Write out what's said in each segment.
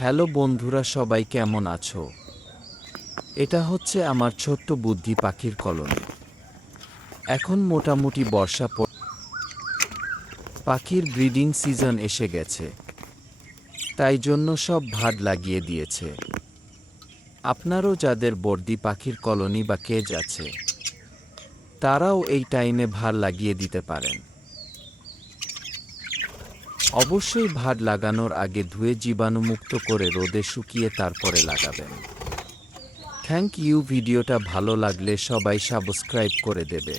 Hello বন্ধুরা, সবাই কেমন আছো? এটা হচ্ছে আমার ছোট্ট বুদ্ধি পাখির কলোনি। এখন মোটামুটি বর্ষা পাখির ব্রিডিং সিজন এসে গেছে, তাই জন্য সব ভাড় লাগিয়ে দিয়েছে। আপনারও যাদের বর্দি পাখির কলোনি বা কেজ আছে, তারাও এই টাইমে ভাড় লাগিয়ে দিতে পারেন। অবশ্যই ভাড় লাগানোর আগে ধুয়ে জীবাণুমুক্ত করে রোদে শুকিয়ে তারপরে লাগাবেন। Thank you. ভিডিওটা ভালো লাগলে সবাই সাবস্ক্রাইব করে দেবে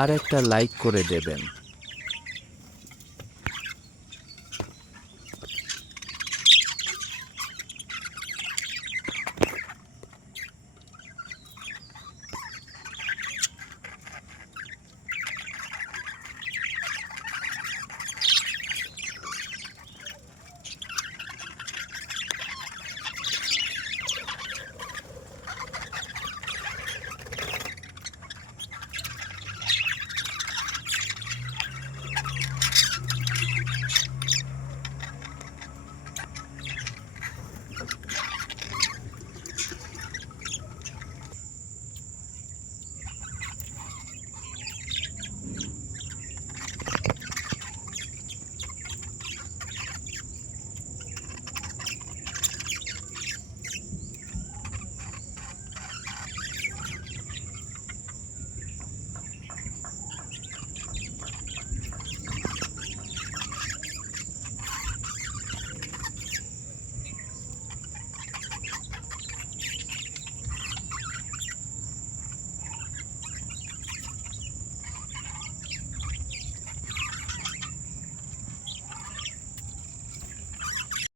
আর একটা লাইক করে দেবেন।